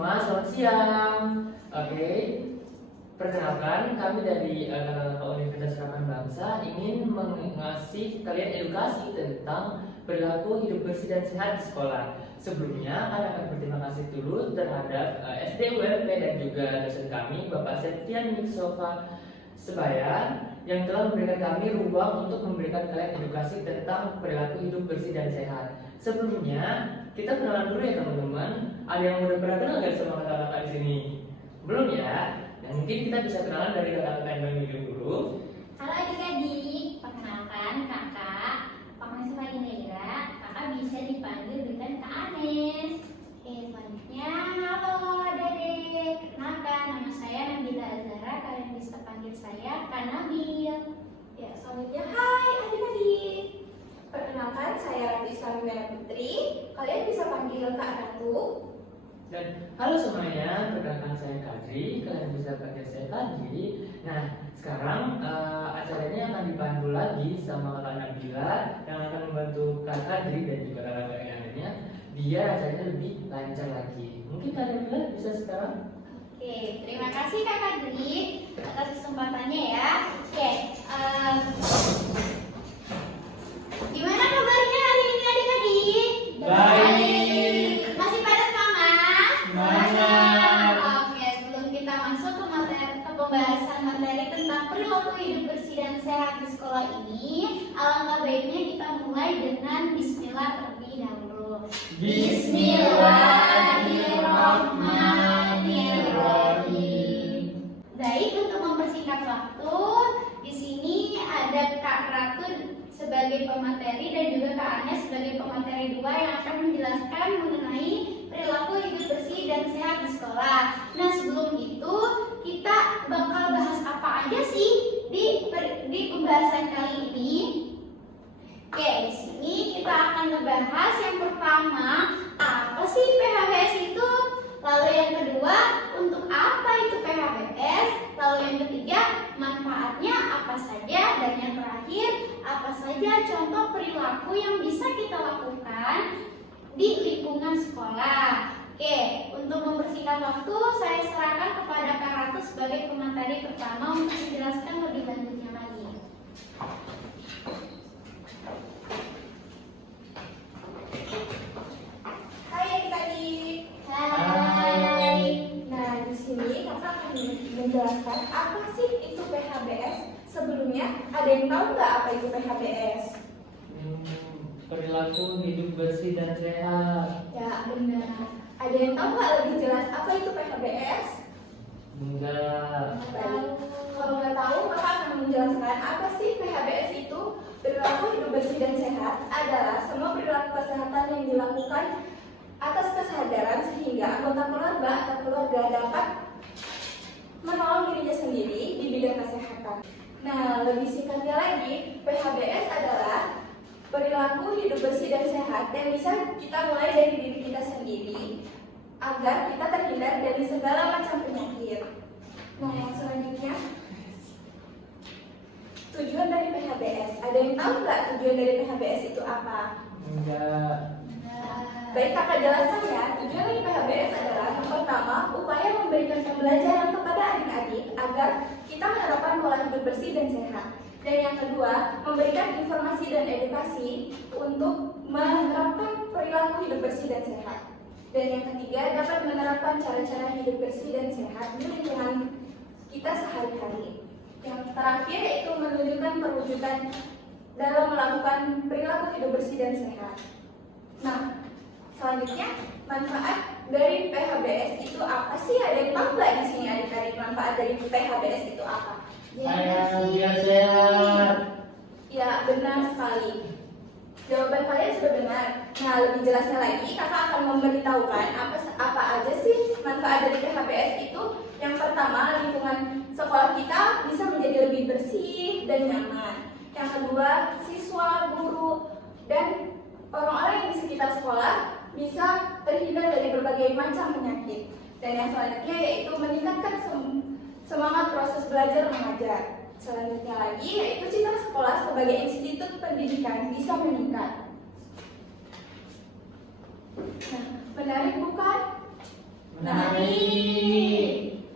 semua, selamat siang. Oke, perkenalkan kami dari Universitas Harapan Bangsa ingin mengasih kalian edukasi tentang perilaku hidup bersih dan sehat di sekolah. Sebelumnya, kami akan berterima kasih dulu terhadap SDULP dan juga dosen kami, Bapak Septian Miksofa Sebayan, yang telah memberikan kami ruang untuk memberikan kalian edukasi tentang perilaku hidup bersih dan sehat. Sebelumnya, kita kenalan dulu ya teman-teman. Ada yang udah pernah kenal nggak sama kakak-kakak di sini? Belum ya? Nah, mungkin kita bisa kenalan dari kakak-kakak yang paling dulu. Halo adik-adik, perkenalkan kakak Panganisa Indira. Kakak bisa dipanggil dengan Kak Anes. Oke, selanjutnya halo adik-adik. Perkenalkan, nama saya Nabila Azara. Kalian bisa panggil saya Kak Nabil. Ya, selanjutnya hai adik-adik. Perkenalkan, saya Ratu Islami Merah Putri. Kalian bisa panggil Kak Ratu. Dan halo semuanya, perkenalkan saya Kadri. Kalian bisa panggil saya Kadri. Nah, sekarang acaranya akan dipandu lagi sama Kakak Nabila yang akan membantu Kak Kadri dan juga kakak yang lainnya biar acaranya lebih lancar lagi. Mungkin Kak Nabila bisa sekarang? Oke, terima kasih Kak Kadri atas kesempatannya ya. Oke, gimana kabarnya hari ini adik-adik? Baik. Masih pada semangat? Semangat. Oke, sebelum kita masuk ke pembahasan materi tentang perilaku hidup bersih dan sehat di sekolah ini, alangkah baiknya kita mulai dengan Bismillah terlebih dahulu. Bismillahirrahmanirrahim. Baik, untuk mempersingkat waktu, di sini ada Kak Ratu sebagai pemateri dan juga Kak Anya sebagai pemateri 2 yang akan menjelaskan mengenai perilaku hidup bersih dan sehat di sekolah. Nah, sebelum itu kita bakal bahas apa aja sih di pembahasan kali ini? Oke, di sini kita akan membahas yang pertama, apa sih PHBS itu? Lalu yang kedua, untuk apa itu PHBS? Lalu yang ketiga, manfaatnya apa saja? Dan yang terakhir, apa saja contoh perilaku yang bisa kita lakukan di lingkungan sekolah? Oke, untuk mempersingkat waktu, saya serahkan kepada Kak Ratu sebagai pemateri pertama untuk menjelaskan lebih lanjutnya lagi. Hai adik-adik. Hai. Nah, di sini kakak akan menjelaskan apa sih itu PHBS. Sebelumnya, ada yang tahu nggak apa itu PHBS? Perilaku hidup bersih dan sehat. Ya, benar. Ada yang tahu nggak lebih jelas apa itu PHBS? Enggak. Kalau nggak tahu, kakak akan menjelaskan apa sih PHBS itu. Perilaku hidup bersih dan sehat adalah semua perilaku kesehatan yang dilakukan atas kesadaran sehingga anggota keluarga atau keluarga dapat menolong dirinya sendiri di bidang kesehatan. Nah, lebih singkatnya lagi, PHBS adalah perilaku hidup bersih dan sehat yang bisa kita mulai dari diri kita sendiri agar kita terhindar dari segala macam penyakit. Nah, yang selanjutnya, tujuan dari PHBS. Ada yang tahu nggak tujuan dari PHBS itu apa? Enggak. Baik, kakak jelaskan ya. Tujuan dari PHBS adalah yang pertama, upaya memberikan pembelajaran kepada adik-adik agar kita menerapkan pola hidup bersih dan sehat. Dan yang kedua, memberikan informasi dan edukasi untuk menerapkan perilaku hidup bersih dan sehat. Dan yang ketiga, dapat menerapkan cara-cara hidup bersih dan sehat di lingkungan kita sehari-hari. Yang terakhir yaitu menunjukkan perwujudan dalam melakukan perilaku hidup bersih dan sehat. Nah, selanjutnya, manfaat dari PHBS itu apa sih? Ada yang tahu nggak di sini adik-adik manfaat dari PHBS itu apa? Biar sehat. Ya, benar sekali. Jawaban kalian sudah benar. Nah, lebih jelasnya lagi, kakak akan memberitahukan apa aja sih manfaat dari PHBS itu. Yang pertama, lingkungan sekolah kita bisa menjadi lebih bersih dan nyaman. Yang kedua, siswa, guru, dan orang-orang yang di sekitar sekolah bisa terhindar dari berbagai macam penyakit. Dan yang selanjutnya yaitu meningkatkan semangat proses belajar mengajar. Selanjutnya lagi yaitu citra sekolah sebagai institut pendidikan bisa meningkat. Nah, menarik bukan?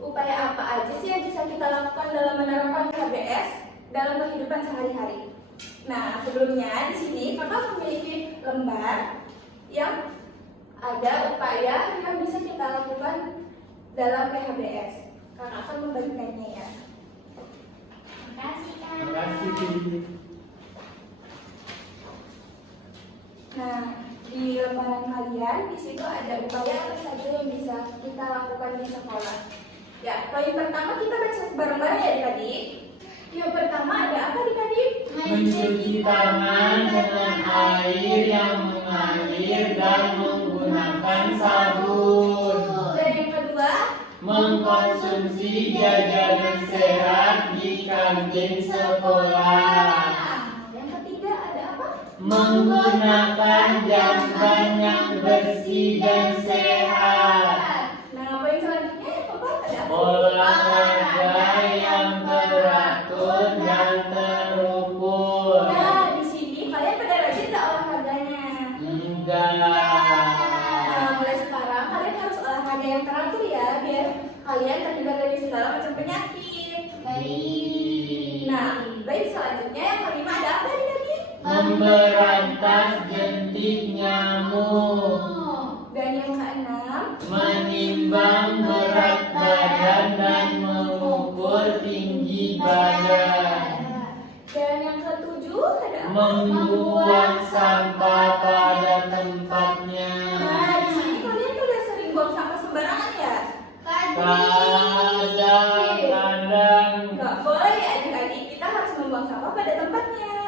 Upaya apa aja sih yang bisa kita lakukan dalam menerapkan PHBS dalam kehidupan sehari-hari? Nah, sebelumnya di sini kakak memiliki lembar yang ada upaya yang bisa kita lakukan dalam PHBS. Kakak akan membagikannya ya. Terima kasih, Kak. Terima kasih. Nah, di lembaran kalian di situ ada upaya apa saja yang bisa kita lakukan di sekolah. Ya, poin pertama kita baca bareng-bareng ya adik-adik. Yang pertama ada apa adik-adik? Mencuci tangan dengan air yang mengalir dan menggunakan sabun. Dan yang kedua, Mengkonsumsi jajanan sehat di kantin sekolah. yang ketiga ada apa? Menggunakan jamban yang bersih dan sehat. Nah, poin selanjutnya yang keempat ada apa? Olahraga yang teratur dan terukur. Nah, di sini kalian pada rajin nggak olahraganya? Enggak. Nah, mulai sekarang kalian harus olahraga yang teratur ya, biar kalian terhindar dari segala macam penyakit. Baik. Nah, baik selanjutnya yang kelima ada apa adik-adik? Memberantas jentik nyamuk. Dan yang keenam, Menimbang berat badan dan mengukur tinggi badan. dan yang ketujuh ada apa? Membuang sampah pada tempatnya. Nah, di sini kalian udah sering buang sampah sembarangan ya? Kadang-kadang Nggak boleh ya adik-adik, kita harus membuang sampah pada tempatnya.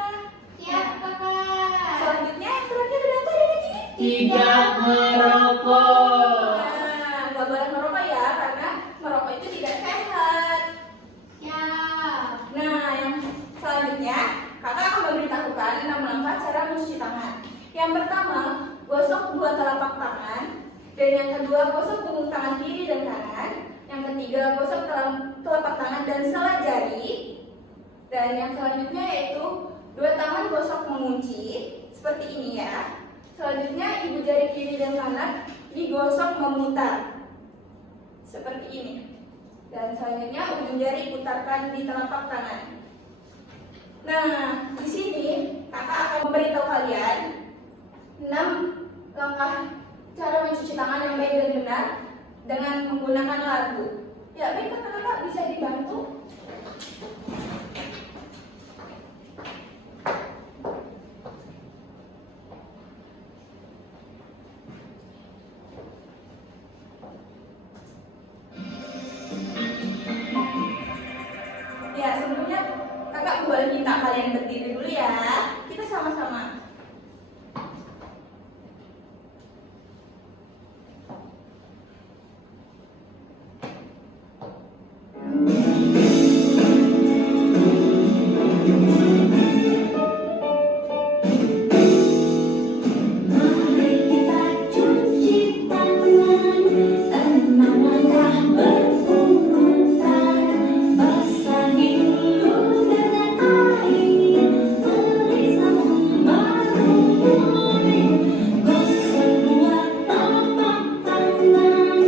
Siap, Kakak. Selanjutnya yang terakhir ada apa adik-adik? tidak merokok. Nah, nggak boleh merokok ya, karena merokok itu tidak sehat. Siap. Nah, yang selanjutnya, kakak akan memberitahukan 6 langkah cara mencuci tangan. Yang pertama, gosok 2 telapak tangan. Dan yang kedua, gosok punggung tangan kiri dan kanan. Yang ketiga, gosok telapak tangan dan sela jari. Dan yang selanjutnya yaitu 2 tangan gosok mengunci, seperti ini ya. Selanjutnya, ibu jari kiri dan kanan digosok memutar, seperti ini. Dan selanjutnya ujung jari putarkan di telapak tangan. Nah, di sini kakak akan memberitahu kalian 6 langkah cara mencuci tangan yang baik dan benar dengan menggunakan lagu. Ya, baik kakak-kakak bisa dibantu. Ya, sebelumnya kakak boleh minta kalian berdiri dulu ya. Kita sama-sama. Mari kita cuci tangan, 6 langkah berurutan. Basahi dulu dengan air, beri sabun baru mulai. Gosok 2 telapak tangan,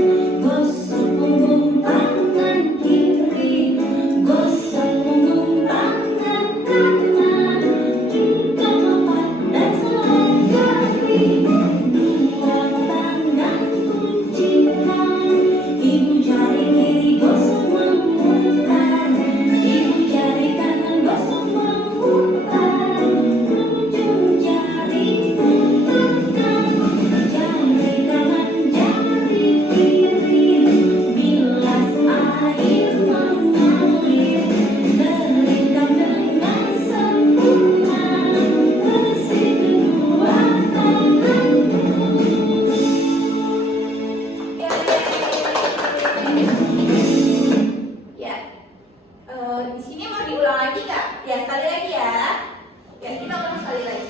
gosok punggung tangan kiri, gosok punggung tangan kanan, juga papat dan sela jari. 2 tangan kuncikan, ibu jari kiri gosok memutar, ibu jari kanan gosok memutar, ujung jari putarkan, jari kanan jari kiri, bilas air mengalir, beringkam dengan sempurna, bersih kedua tanganmu. Ya, di sini mau diulang lagi kak? Ya, sekali lagi ya. Ya, kita ulang sekali lagi.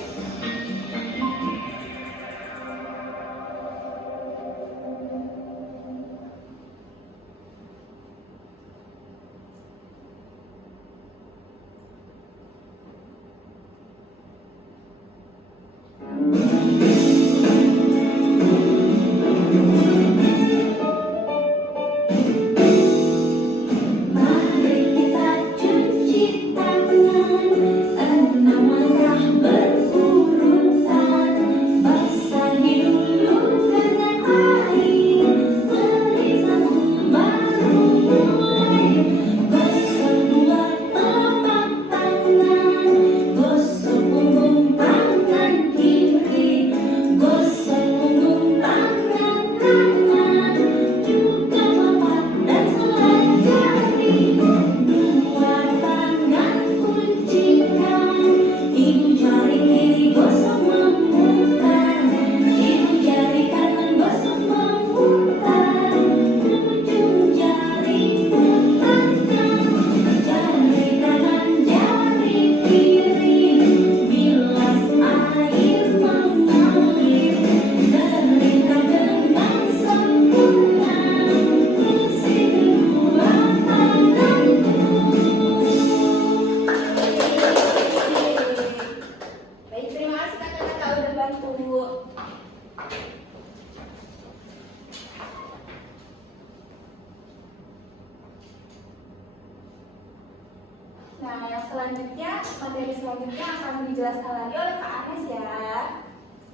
Nah, yang selanjutnya, materi selanjutnya akan dijelaskan lagi oleh Kak Anes ya.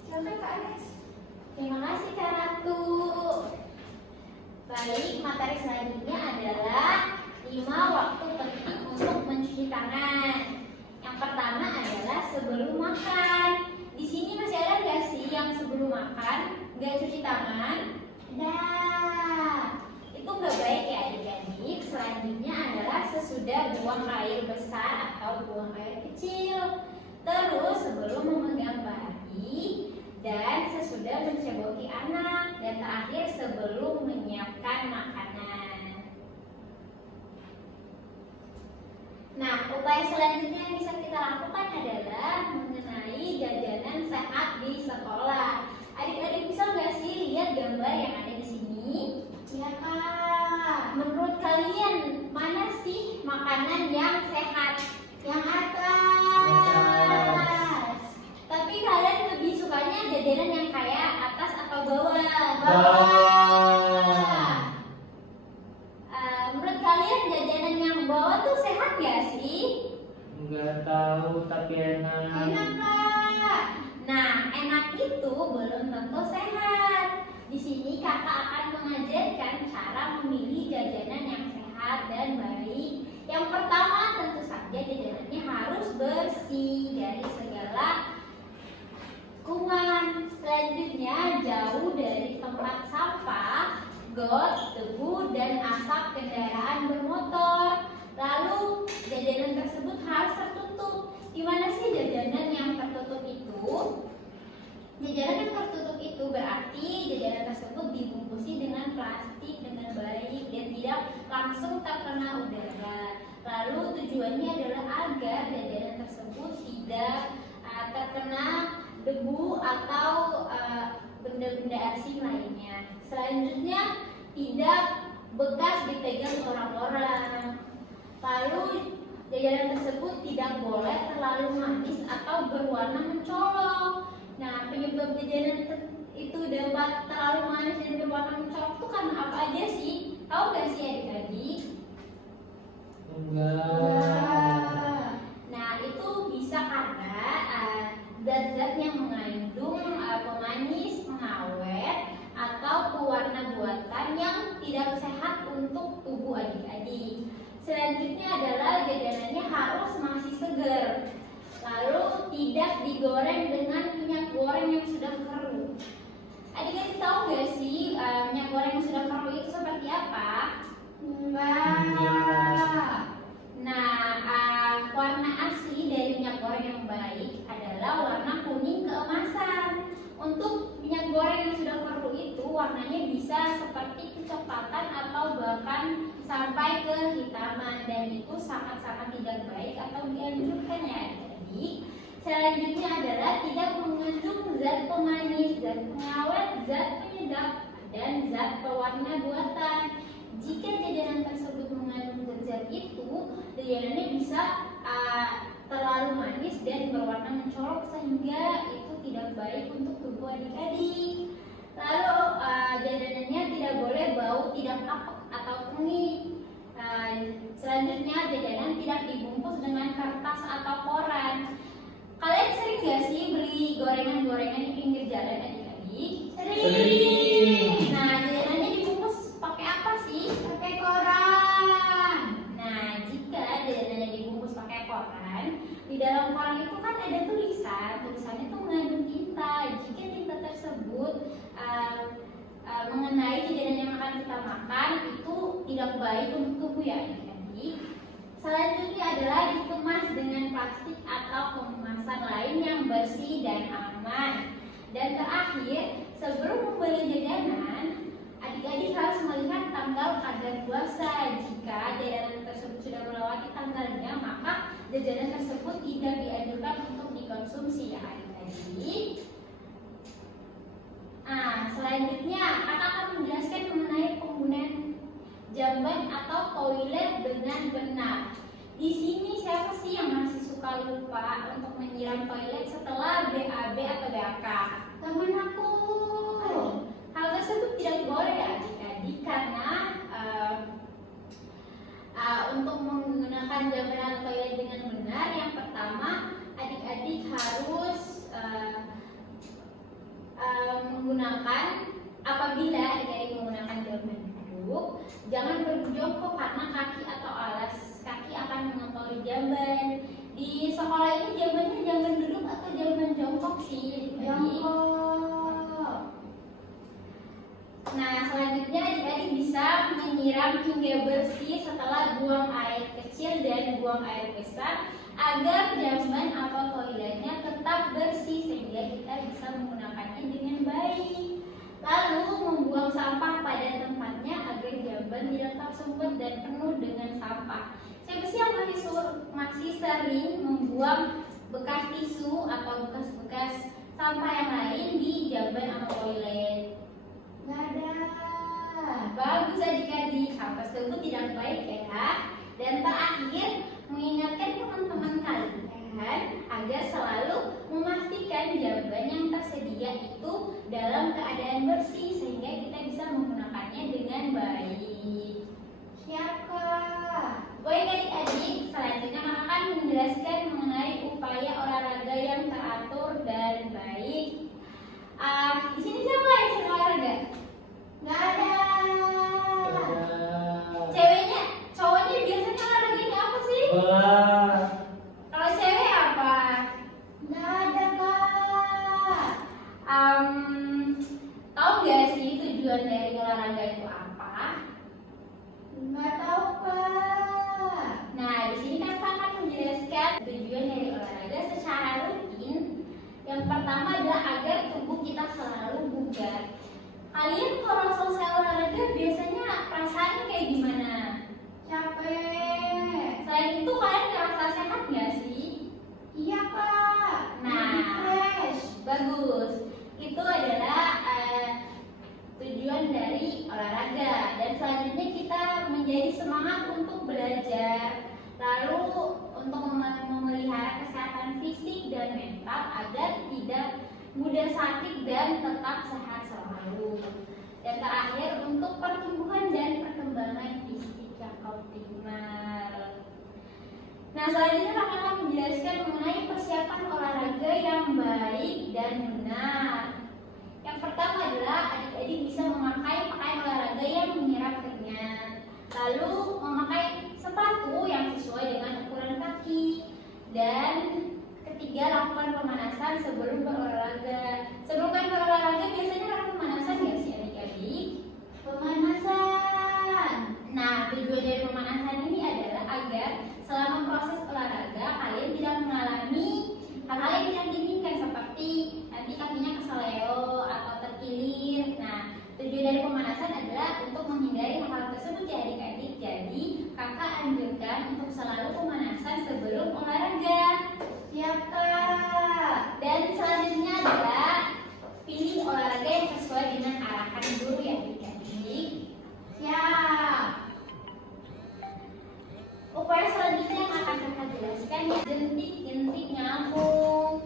Silakan Kak Anes. Terima kasih Kak Ratu. Baik, materi selanjutnya adalah 5 waktu penting untuk mencuci tangan. Yang pertama adalah sebelum makan. Di sini masih ada nggak sih yang sebelum makan nggak cuci tangan? Nah, itu nggak baik ya adik-adik. Selanjutnya adalah sesudah buang air besar atau buang air kecil. Terus sebelum memegang bayi dan sesudah menceboki anak, dan terakhir sebelum menyiapkan makanan. Nah, upaya selanjutnya yang bisa kita lakukan adalah mengenai jajanan sehat di sekolah. Adik-adik bisa nggak sih lihat gambar yang ada di sini? Ya Kak. Menurut kalian mana sih makanan yang sehat? Yang atas. Tapi kalian lebih sukanya jajanan yang kayak atas atau bawah? Bawah. Menurut kalian jajanan yang bawah tuh sehat gak sih? Nggak tahu tapi enak. Enak Kak. Nah, enak itu belum tentu sehat. Di sini kakak akan mengajarkan cara memilih jajanan yang sehat dan baik. Yang pertama tentu saja jajanannya harus bersih dari segala kuman. Selanjutnya jauh dari tempat sampah, got, debu, dan asap kendaraan bermotor. Lalu jajanan tersebut harus tertutup. Gimana sih jajanan yang tertutup itu? Jajanan yang tertutup itu berarti jajanan tersebut dibungkusi dengan plastik dengan baik dan tidak langsung terkena udara. Lalu tujuannya adalah agar jajanan tersebut tidak terkena debu atau benda-benda asing lainnya. Selanjutnya tidak bekas dipegang orang-orang. Lalu jajanan tersebut tidak boleh terlalu manis atau berwarna mencolok. Nah, penyebab jajanan itu dapat terlalu manis dan berwarna mencolok itu karena apa aja sih? Tahu gak sih adik-adik? Enggak. Nah, itu bisa karena zat-zat yang mengandung pemanis, pengawet, atau pewarna buatan yang tidak sehat untuk tubuh adik-adik. Selanjutnya adalah jajanannya harus masih segar. Lalu tidak digoreng dengan minyak goreng yang sudah keruh. Adik-adik tahu gak sih minyak goreng yang sudah keruh itu seperti apa? Enggak. Nah, warna asli dari minyak goreng yang baik adalah warna kuning keemasan. Untuk minyak goreng yang sudah keruh itu warnanya bisa seperti kecoklatan atau bahkan sampai kehitaman, dan itu sangat-sangat tidak baik atau dianjurkan ya adik-adik. Selanjutnya adalah tidak mengandung zat pemanis, zat pengawet, zat penyedap, dan zat pewarna buatan. Jika jajanan tersebut mengandung zat-zat itu, jajanannya bisa terlalu manis dan berwarna mencolok sehingga itu tidak baik untuk tubuh adik-adik. Lalu jajanannya tidak boleh bau tidak apek atau kening. Selanjutnya jajanan tidak dibungkus dengan kertas atau koran. Kalian sering gak sih beli gorengan-gorengan di pinggir jalan adik-adik? Sering. Nah, jajanannya dibungkus pakai apa sih? Pakai koran. Nah, jika jajanannya dibungkus pakai koran, di dalam koran itu kan ada tulisannya itu mengandung tinta. Jika tinta tersebut mengenai jajanan yang akan kita makan, itu tidak baik untuk tubuh ya adik-adik. Selanjutnya adalah dikemas dengan plastik atau kemasan lain yang bersih dan aman. Dan terakhir, sebelum membeli jajanan, adik-adik harus melihat tanggal kadaluarsa. Jika jajanan tersebut sudah melewati tanggalnya, maka jajanan tersebut tidak dianjurkan untuk dikonsumsi ya adik-adik. Selanjutnya kakak akan menjelaskan mengenai penggunaan jamban atau toilet dengan benar. Di sini siapa sih yang masih suka lupa untuk menyiram toilet setelah BAB atau BAK? Temen aku. Hal tersebut tidak boleh ya adik-adik karena untuk menggunakan jamban atau toilet dengan benar, yang pertama adik-adik harus menggunakan, apabila adik-adik menggunakan jamban duduk, jangan berjongkok karena kaki atau alas kaki akan mengotori jamban. Di sekolah ini jambannya jamban duduk atau jamban jongkok sih? Jongkok. Nah, selanjutnya adik-adik bisa menyiram hingga bersih setelah buang air kecil dan buang air besar agar jamban atau toiletnya tetap bersih sehingga kita bisa menggunakannya dengan baik. Lalu membuang sampah pada tempatnya agar jamban tidak tersumbat dan penuh dengan sampah. Siapa sih yang masih sering membuang bekas tisu atau bekas-bekas sampah yang lain di jamban atau toilet? Nggak ada. Bagus adik-adik, hal tersebut tidak baik ya. Dan terakhir, mengingatkan teman-teman kalian agar selalu memastikan jamban yang tersedia itu dalam keadaan bersih sehingga kita bisa menggunakannya dengan baik. Siapa? Baik adik-adik, selanjutnya kakak akan menjelaskan mengenai upaya olahraga yang teratur dan baik. Di sini siapa yang sering olahraga? Nggak ada. Ceweknya, cowoknya biasanya olahraganya apa sih? Bola. Kalau cewek apa? Nggak ada, Kak. Tahu nggak sih tujuan dari olahraga itu apa? Nggak tahu, Kak. Nah, di sini kan kakak akan menjelaskan tujuan dari olahraga secara rutin. Yang pertama adalah agar tubuh kita selalu bugar. Kalian kalau selesai olahraga biasanya perasaannya kayak gimana? Capek. Selain itu kalian ngerasa sehat nggak sih? Iya, Kak. Nah. Fresh. Bagus. Itu adalah tujuan dari olahraga. Dan selanjutnya kita menjadi semangat untuk belajar. Lalu untuk memelihara kesehatan fisik dan mental agar tidak mudah sakit dan tetap sehat selalu. Dan terakhir untuk pertumbuhan dan perkembangan fisik yang optimal. Nah, selanjutnya kakak akan menjelaskan mengenai persiapan olahraga yang baik dan benar. Yang pertama adalah adik-adik bisa memakai pakaian olahraga yang menyerap keringat. Lalu memakai sepatu yang sesuai dengan ukuran kaki. Dan ketiga, lakukan pemanasan sebelum berolahraga. Sebelum berolahraga biasanya lakukan pemanasan nggak sih adik-adik? Pemanasan. Nah, tujuan dari pemanasan ini adalah agar selama proses olahraga kalian tidak mengalami hal-hal yang tidak diinginkan seperti nanti kakinya keseleo atau terkilir. Nah, tujuan dari pemanasan adalah untuk menghindari hal-hal tersebut ya adik-adik. Jadi, kakak anjurkan untuk selalu pemanasan sebelum olahraga. Siap, Kak. Dan selanjutnya adalah pilih olahraga yang sesuai dengan arahan guru ya adik-adik. Siap. Upaya selanjutnya yang akan kakak jelaskan ya jentik-jentik nyamuk.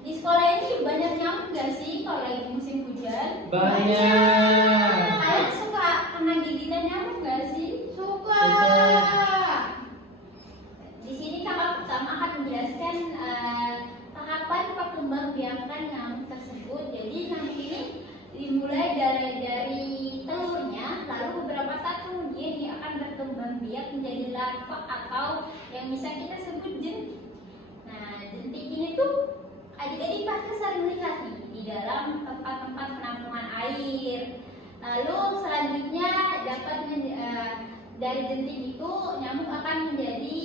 Di sekolah ini banyak nyamuk gak sih kalau lagi musim hujan? Banyak. Kalian suka kena gigitan nyamuk gak sih? Suka. Di sini kakak pertama akan menjelaskan tahapan perkembangbiakan nyamuk tersebut. Jadi nyamuk ini dimulai dari telurnya, lalu beberapa saat kemudian dia akan berkembang biak menjadi larva atau yang bisa kita sebut jentik. Nah, jentik ini tuh adik-adik pasti sering melihat nih di dalam tempat-tempat penampungan air. Lalu selanjutnya dari jentik itu nyamuk akan menjadi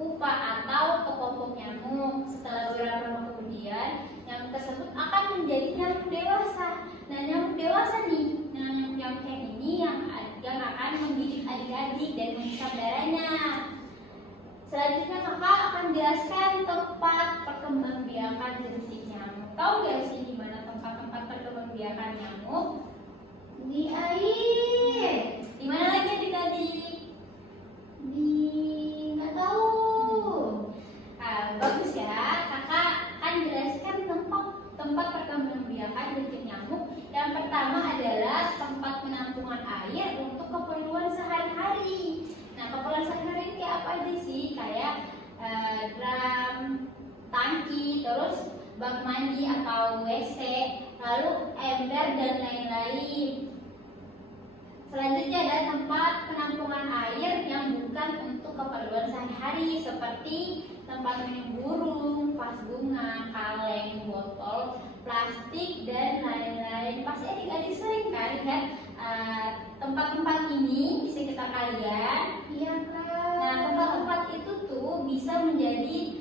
pupa atau kepompong nyamuk. Setelah beberapa lama kemudian nyamuk tersebut akan menjadi nyamuk dewasa. Nah, nyamuk dewasa nih, nyamuk yang ini yang akan menggigit adik-adik dan menghisap darahnya. Selanjutnya kakak akan jelaskan tempat perkembangbiakan jentik nyamuk. Tahu gak sih di mana tempat-tempat perkembangbiakan nyamuk? Di air. Di mana lagi adik-adik? Nggak tahu. Bagus ya, kakak akan jelaskan tempat perkembangbiakan jentik nyamuk. Yang pertama adalah tempat penampungan air untuk keperluan sehari-hari. Nah, keperluan sehari-hari terus bak mandi atau WC, lalu ember dan lain-lain. Selanjutnya ada tempat penampungan air yang bukan untuk keperluan sehari-hari seperti tempat minum burung, vas bunga, kaleng, botol, plastik, dan lain-lain. Pasti adik-adik sering kan lihat tempat-tempat ini di sekitar kalian. Iya, Kak. Nah, tempat-tempat itu tuh bisa menjadi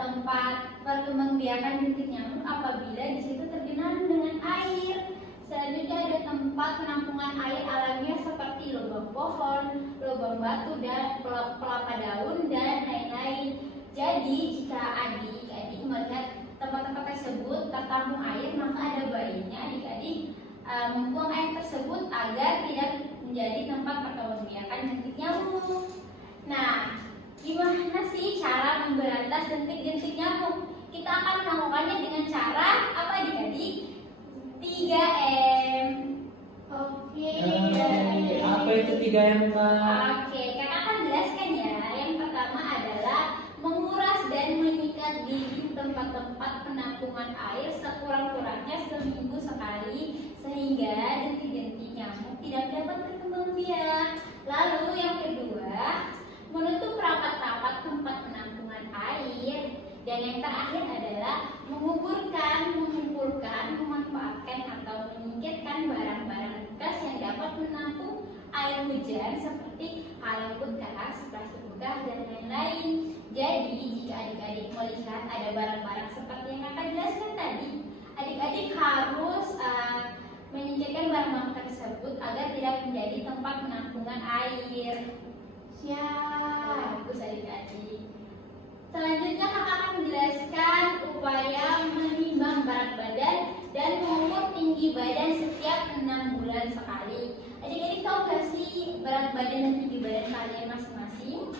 tempat perkembangbiakan bintik nyamuk apabila di situ tergenang dengan air. Selanjutnya ada tempat penampungan air alamiah seperti lubang pohon, lubang batu, dan pelapa daun, dan lain-lain. Jadi jika adik-adik melihat tempat-tempat tersebut tertampung air, maka ada baiknya adik-adik membuang air tersebut agar tidak menjadi tempat perkembangbiakan bintik nyamuk. Nah, gimana sih cara memberantas jentik-jentik nyamuk? Kita akan melakukannya dengan cara apa adik-adik? 3M. Oke. Apa itu 3M, Kak? Oke, kakak akan jelaskan ya. Yang pertama adalah menguras dan menyikat gigi tempat-tempat penampungan air sekurang-kurangnya seminggu sekali sehingga jentik-jentik nyamuk tidak dapat berkembang biak. Lalu yang kedua, menutup rapat-rapat tempat penampungan air. Dan yang terakhir adalah mengumpulkan, memanfaatkan atau menyingkirkan barang-barang bekas yang dapat menampung air hujan seperti kaleng bekas, plastik bekas, dan lain-lain. Jadi jika adik-adik melihat ada barang-barang seperti yang kakak jelaskan tadi, adik-adik harus menyingkirkan barang-barang tersebut agar tidak menjadi tempat penampungan air. Siap. Bagus adik-adik. Selanjutnya kakak akan menjelaskan upaya menimbang berat badan dan mengukur tinggi badan setiap 6 bulan sekali. Adik-adik tahu gak sih berat badan dan tinggi badan kalian masing-masing?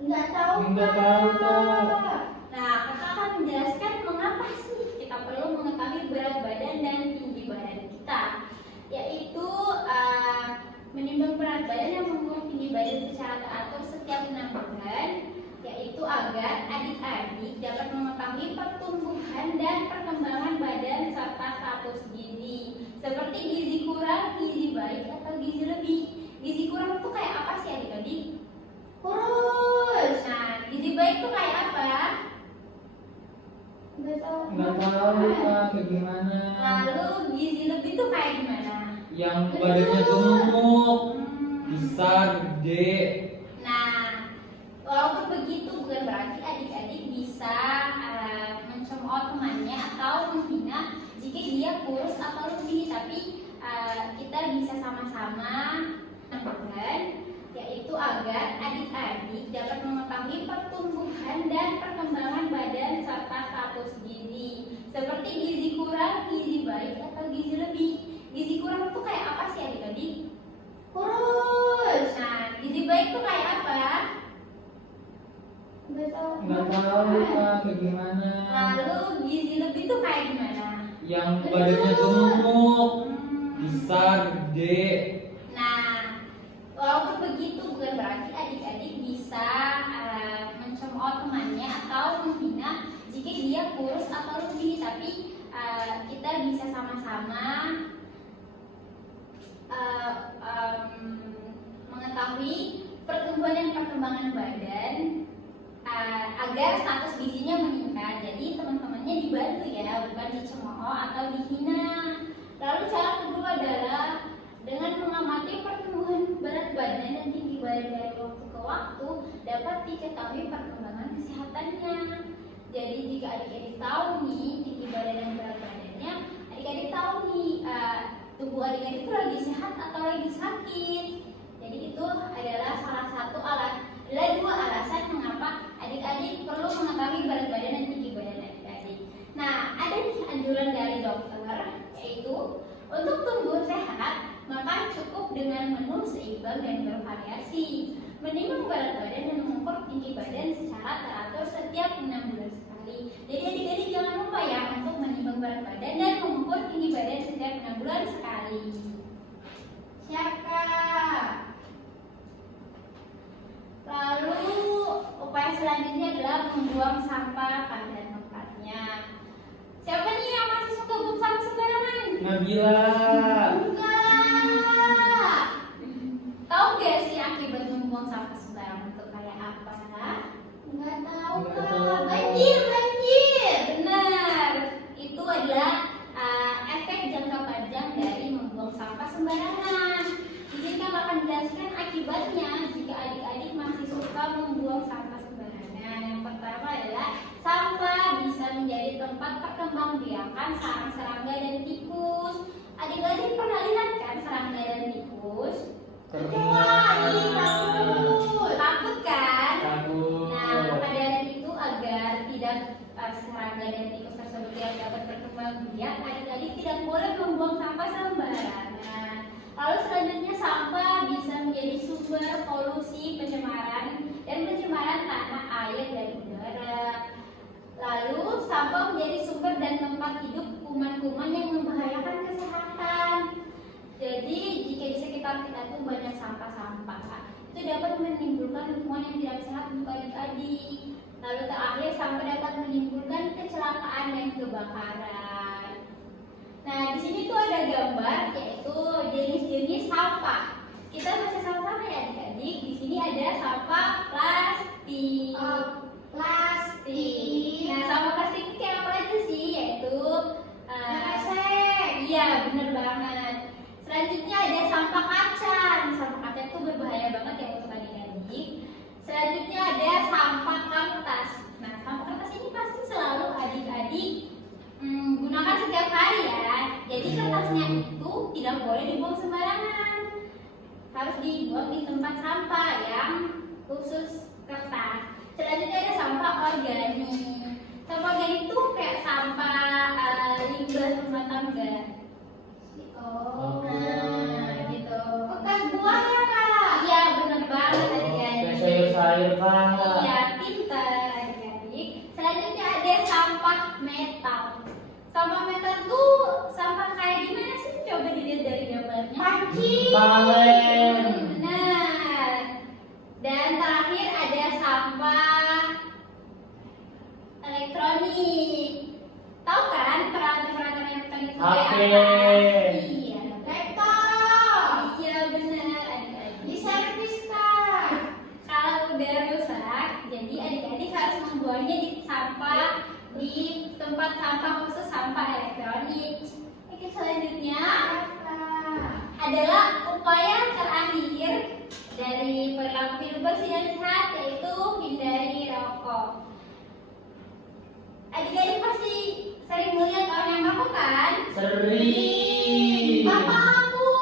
Nggak tahu, Nggak tahu, Kak. Nah, kakak akan menjelaskan mengapa sih kita perlu mengetahui berat badan dan tinggi badan kita, yaitu menimbang berat badan dan mengukur tinggi badan secara teratur setiap 6 bulan, yaitu agar adik-adik dapat mengetahui pertumbuhan dan perkembangan badan serta status gizi, seperti gizi kurang, gizi baik, atau gizi lebih. Gizi kurang itu kayak apa sih adik-adik? Kurus. Nah, gizi baik itu kayak apa? Nggak tahu. Nggak tahu, Kak, kayak gimana? Lalu gizi lebih itu kayak gimana? Yang badannya gemuk, besar, gede. Nah, walaupun begitu bukan berarti adik-adik bisa mencemooh temannya atau menghina jika dia kurus atau lebih, tapi kita bisa sama-sama melakukan, yaitu agar adik-adik dapat mengetahui pertumbuhan dan perkembangan badan serta status gizi, seperti gizi kurang, gizi baik, atau gizi lebih. Gizi kurang itu kayak apa sih adik-adik? Kurus. Nah, gizi baik itu kayak apa? Nggak tahu. Nggak tahu, Kak, kayak gimana? Lalu gizi lebih itu kayak gimana? Yang badannya gemuk, besar, gede. Nah, walaupun begitu bukan berarti adik-adik bisa mencemooh temannya atau menghina jika dia kurus atau lebih, tapi kita bisa sama-sama mengetahui pertumbuhan dan perkembangan badan agar status gizinya meningkat. Jadi teman-temannya dibantu ya, bukan dicemooh atau dihina. Lalu cara kedua adalah dengan mengamati pertumbuhan berat badan dan tinggi badan dari waktu ke waktu dapat diketahui perkembangan kesehatannya. Jadi jika adik-adik tahu nih tinggi badan dan berat badannya, adik-adik tahu nih tubuh adik-adik itu lagi sehat atau lagi sakit. Jadi itu adalah salah satu dua alasan mengapa adik-adik perlu mengetahui berat badan dan tinggi badan adik-adik. Nah, ada nih anjuran dari dokter, yaitu untuk tumbuh sehat maka cukup dengan menu seimbang dan bervariasi, menimbang berat badan dan mengukur tinggi badan secara teratur setiap 6 bulan sekali. Jadi adik-adik jangan lupa ya untuk menimbang berat badan dan mengukur tinggi badan setiap 6 bulan sekali. Siapa? Lalu upaya selanjutnya adalah membuang sampah pada tempatnya. Nabila. Enggak. Tahu gak sih akibat membuang sampah sembarangan itu kayak apa? Enggak tahu Nggak kak. tahu. Banjir. Benar. Itu adalah efek jangka panjang dari membuang sampah sembarangan. Jadi kami akan jelaskan akibatnya jika adik-adik masih suka membuang sampah sembarangan. Yang pertama adalah sampah bisa menjadi tempat perkembangbiakan sarang serangga dan tikus. Adik-adik pernah lihat kan serangga dan tikus? Takut kan? Takut. Nah, maka dari itu agar tidak serangga dan tikus tersebut yang dapat berkembang biak, adik-adik tidak boleh membuang sampah sembarangan. Lalu selanjutnya sampah bisa menjadi sumber polusi, pencemaran dan pencemaran tanah, air dan udara. Lalu sampah menjadi sumber dan tempat hidup kuman-kuman yang membahayakan kesehatan. Jadi jika di sekitar kita tuh banyak sampah-sampah, itu dapat menimbulkan lingkungan yang tidak sehat untuk adik-adik. Lalu terakhir sampah dapat menimbulkan kecelakaan dan kebakaran. Nah di sini tuh ada gambar yaitu jenis-jenis sampah. Kita baca sama-sama ya adik-adik. Di sini ada sampah plastik. Nah sampah plastik itu kayak apa aja sih? Yaitu iya bener banget. Selanjutnya ada sampah kaca. Sampah kaca itu berbahaya banget ya untuk adik-adik. Selanjutnya ada sampah kertas. Nah sampah kertas ini pasti selalu adik-adik gunakan setiap hari ya. Jadi kertasnya itu tidak boleh dibuang sembarangan. Harus dibuang di tempat sampah yang khusus kertas. Selanjutnya ada sampah organik. Sampah organik itu kayak sampah limbah rumah tangga. Nah, gitu. Bekas buah ya kak? Iya benar banget adik-adik. Kayak sayur-sayur Kak. Iya pintar adik-adik. Selanjutnya ada sampah metal. Sampah metal tuh sampah kayak gimana sih? Coba dilihat dari gambarnya. Palen. Benar. Dan terakhir ada sampah elektronik. Tahu kan peralatan-peralatan elektronik itu kayak HP. apa? Iya. Laptop. Iya benar adik-adik. Diservis kan. Kalau udah rusak, jadi adik-adik harus membuangnya di tempat sampah khusus sampah elektronik. Oke, selanjutnya adalah upaya terakhir dari perilaku hidup bersih dan sehat, yaitu hindari rokok. Adik-adik pasti sering melihat orang yang merokok kan? Sering. Aku.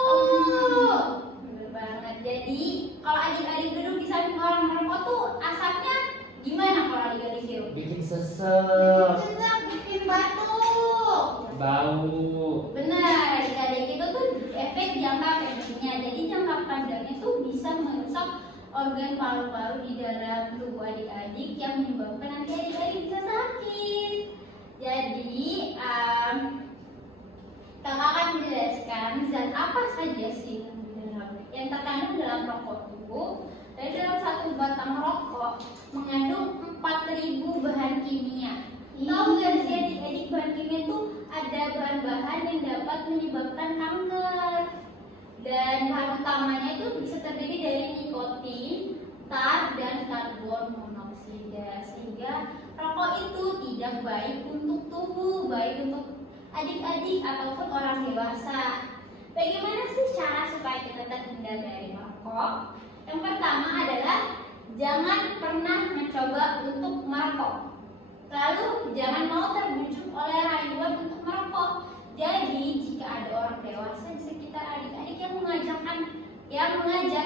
Bener banget. Jadi kalau adik-adik duduk di samping orang merokok tuh asapnya gimana kalau adik-adik hirup? Bikin sesek. Bikin batuk. Bau. Benar, adik-adik itu tuh efek jangka pendeknya. Jadi jangka panjangnya tuh bisa merusak organ paru-paru di dalam tubuh adik-adik yang menyebabkan nanti adik-adik bisa sakit. Jadi kakak akan menjelaskan zat apa saja sih yang terkandung dalam rokok itu. Dari dalam satu batang rokok mengandung 4.000 bahan kimia. Tahu nggak sih adik-adik bahan kimia itu ada bahan-bahan yang dapat menyebabkan kanker. Dan bahan utamanya itu bisa terdiri dari nikotin, tar, dan karbon monoksida. Sehingga rokok itu tidak baik untuk tubuh, baik untuk adik-adik ataupun orang dewasa. Bagaimana sih cara supaya kita terhindar dari merokok? Yang pertama adalah jangan pernah mencoba untuk merokok. Lalu jangan mau terbujuk oleh rayuan untuk merokok. Jadi jika ada orang dewasa di sekitar adik-adik yang mengajak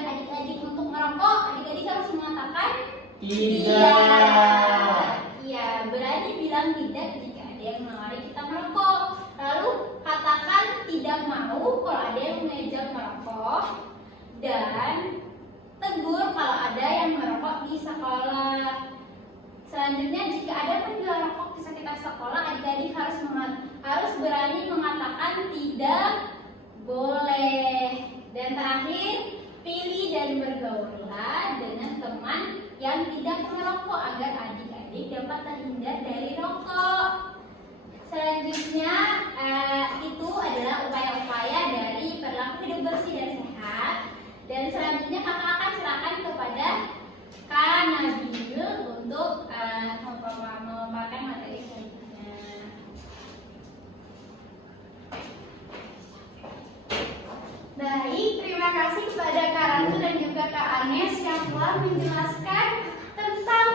adik-adik untuk merokok, adik-adik harus mengatakan Tidak. Iya, berani bilang tidak jika ada yang menawari kita merokok. Lalu katakan tidak mau kalau ada yang mengajak merokok, dan tegur kalau ada yang merokok di sekolah. Selanjutnya jika ada penjual rokok di sekitar sekolah, adik-adik harus berani mengatakan tidak boleh. Dan terakhir, pilih dan bergaullah dengan teman yang tidak merokok agar adik-adik dapat terhindar dari rokok. Selanjutnya itu adalah upaya-upaya dari perilaku hidup bersih dan sehat. Dan selanjutnya kakak akan serahkan kepada Kak Nabil untuk memaparkan materi selanjutnya. Baik, terima kasih kepada Kak Ratu dan juga Kak Anes yang telah menjelaskan tentang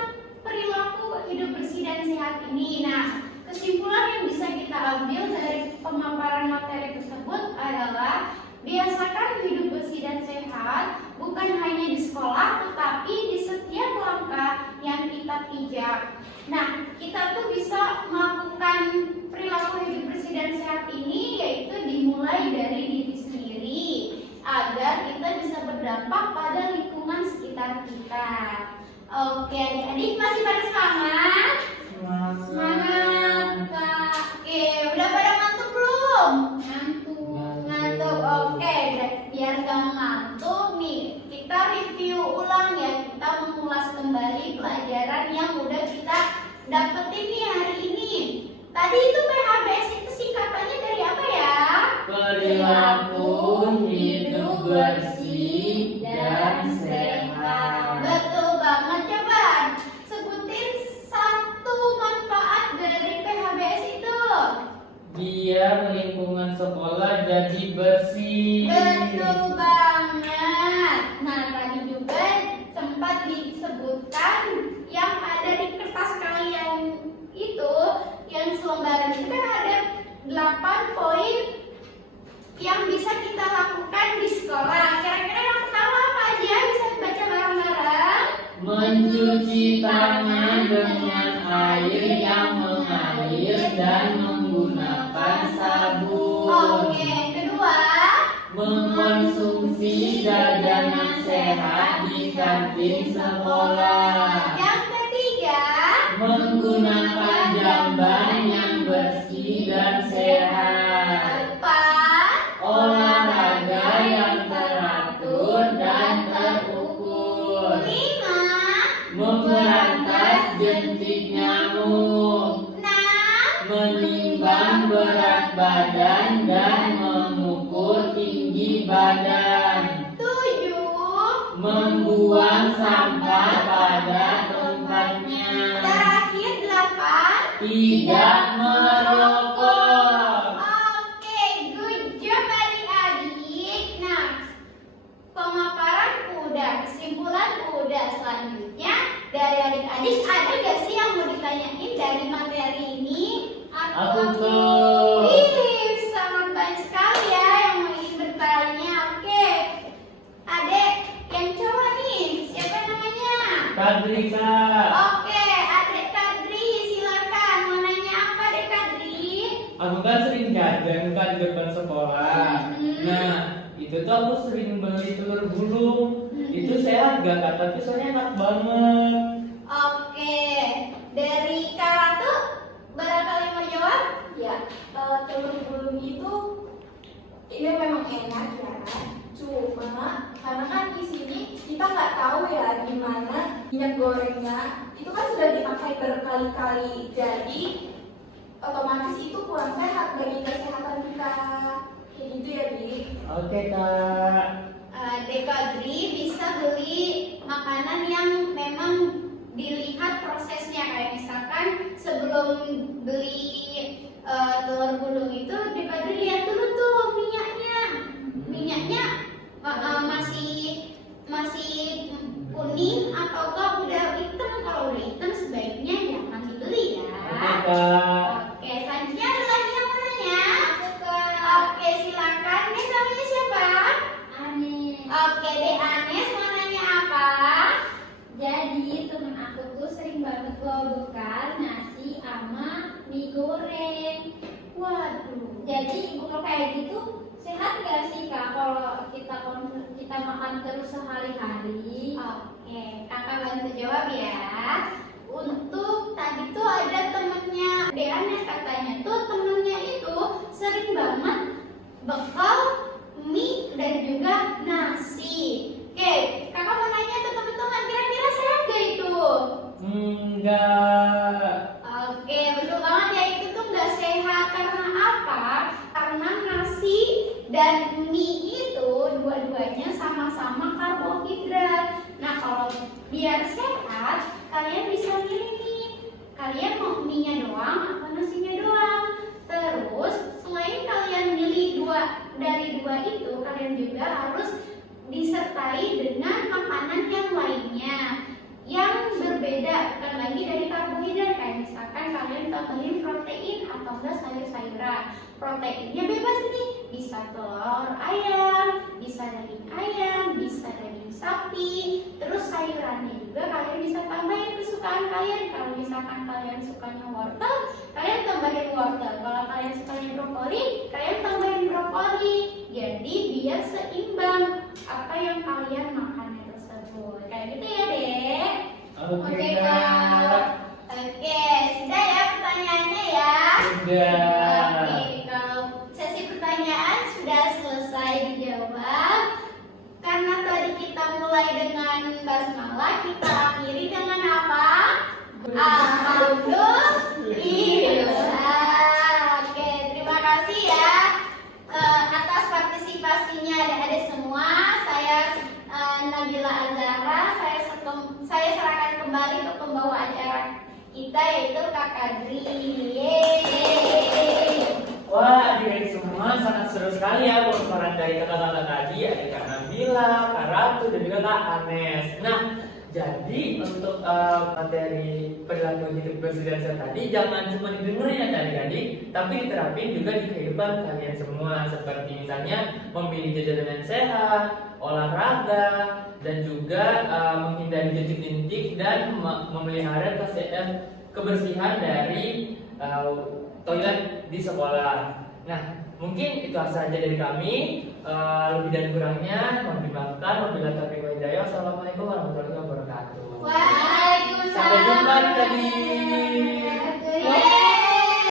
perilaku hidup bersih dan sehat ini. Nah, kesimpulan yang bisa kita ambil dari pemaparan materi tersebut adalah biasakan hidup bersih dan sehat bukan hanya di sekolah tetapi di setiap langkah yang kita pijak. Nah, kita tuh bisa melakukan perilaku hidup bersih dan sehat ini yaitu dimulai dari diri sendiri agar kita bisa berdampak pada lingkungan sekitar kita. Oke, adik-adik masih pada semangat? Semangat, Kak. Oke, udah pada ngantuk belum? Ngantuk. Oke, biar gak ngantuk nih, kita review ulang ya. Kita mengulas kembali pelajaran yang udah kita dapetin nih hari ini. Tadi itu PHBS itu singkatannya dari apa ya? Perilaku hidup bersih dan sehat. Betul banget, coba sebutin satu manfaat dari PHBS itu. Biar lingkungan sekolah jadi bersih. Betul banget. Nah, tadi juga sempat disebutkan yang ada di kertas kalian itu, yang selembaran itu kan ada 8 poin yang bisa kita lakukan di sekolah. Kira-kira yang pertama apa aja? Bisa baca bareng-bareng. Mencuci tangan dengan air yang mengalir dan menggunakan sabun. Oke, kedua. Mengkonsumsi jajanan sehat di kantin sekolah. Yang ketiga. Menggunakan jamban yang bersih dan sehat. Empat. Olahraga yang teratur dan terukur. Lima. Memberantas jentik nyamuk. Enam. Menimbang berat badan dan mengukur tinggi badan. Tujuh. Membuang sampah pada tempatnya. Terakhir 8. Tidak merokok. Oke, good job adik-adik. Nah, pemaparan udah, kesimpulan udah. Selanjutnya dari adik-adik ada gak sih yang mau ditanyain dari materi ini? Aku tuh. Wih, sangat banyak sekali ya yang mau ingin bertanya. Oke, adek yang cowok nih, siapa namanya? Kadri, Kak. Oke, adek Kadri, silakan. Mau nanya apa, adek Kadri? Aku kan sering jajan kan di depan sekolah. Nah, itu tuh aku sering beli telur gulung. Itu sehat gak, Kak? Tapi soalnya enak banget. Oke, dari Kak Ratu, barangkali mau jawab? Ya, telur gulung itu memang enak ya. Cuma karena kan di sini kita nggak tahu ya gimana minyak gorengnya itu kan sudah dipakai berkali-kali, jadi otomatis itu kurang sehat bagi kesehatan kita. Kayak gitu ya, Di. Oke, Kak. Dek Kadri bisa beli makanan yang memang dilihat prosesnya, kayak misalkan sebelum beli telur gulung itu Dek Kadri lihat dulu tuh minyaknya masih kuning ataukah udah hitam. Kalau udah hitam sebaiknya jangan dibeli ya. Oke, Kak. Oke, selanjutnya ada lagi yang mau nanya? Oke, silakan. Nih namanya siapa? Anis. Oke, Dek Anes mau nanya apa? Jadi temen aku tuh sering banget bawa bekal nasi sama mie goreng. Waduh. Jadi kalau kayak gitu sehat gak sih Kak kalau kita makan terus sehari-hari? Oke, kakak bantu jawab ya. Untuk tadi tuh ada temennya Dek Anes, katanya tuh temennya itu sering banget bekal mie dan juga nasi. Oke, kakak mau nanya ke teman-teman, kira-kira sehat gak itu? Enggak. Oke, betul banget ya, itu tuh nggak sehat. biar sehat, kalian bisa milih nih. Kalian mau mie-nya doang atau nasinya doang. Terus selain kalian milih dari dua itu, kalian juga harus disertai dengan makanan yang lainnya yang berbeda, bukan lagi dari karbohidrat. Kayak misalkan kalian tambahin protein atau enggak sayur-sayuran. Proteinnya bebas nih, bisa telur ayam, bisa daging ayam, bisa daging sapi. Terus sayurannya juga kalian bisa tambahin kesukaan kalian. Kalau misalkan kalian sukanya wortel, kalian tambahin wortel. Kalau kalian sukanya brokoli, kalian tambahin brokoli. Jadi biar seimbang apa yang kalian makan tersebut. Kayak gitu ya, Dek. Oke, Kak. Kak. Oke, sudah ya pertanyaannya ya. Sudah. Oke, kalau sesi pertanyaan sudah selesai dijawab. Karena tadi kita mulai dengan basmalah, kita akhiri dengan apa? Alhamdulillah. Oke, terima kasih ya atas partisipasinya adik-adik semua. Saya Nabila Azhara. Saya serahkan kembali ke pembawa acara kita yaitu Kak Kadri. Yeay. Wah, adik-adik semua sangat seru sekali ya pemaparan dari kakak-kakak tadi, ada Kak Nabila, Kak Ratu, dan juga Kak Anes. Nah, jadi untuk materi perilaku hidup bersih dan sehat tadi jangan cuma didengerin ya adik-adik, tapi diterapin juga di kehidupan kalian semua, seperti misalnya memilih jajanan yang sehat, olahraga, dan juga menghindari jentik-jentik dan memelihara kebersihan dari toilet di sekolah. Nah, mungkin itu saja dari kami. Lebih dan kurangnya mohon dimaafkan. Wabillahi taufiq wal hidayah. Wassalamualaikum warahmatullahi wabarakatuh. Waalaikumsalam. Sampai jumpa tadi.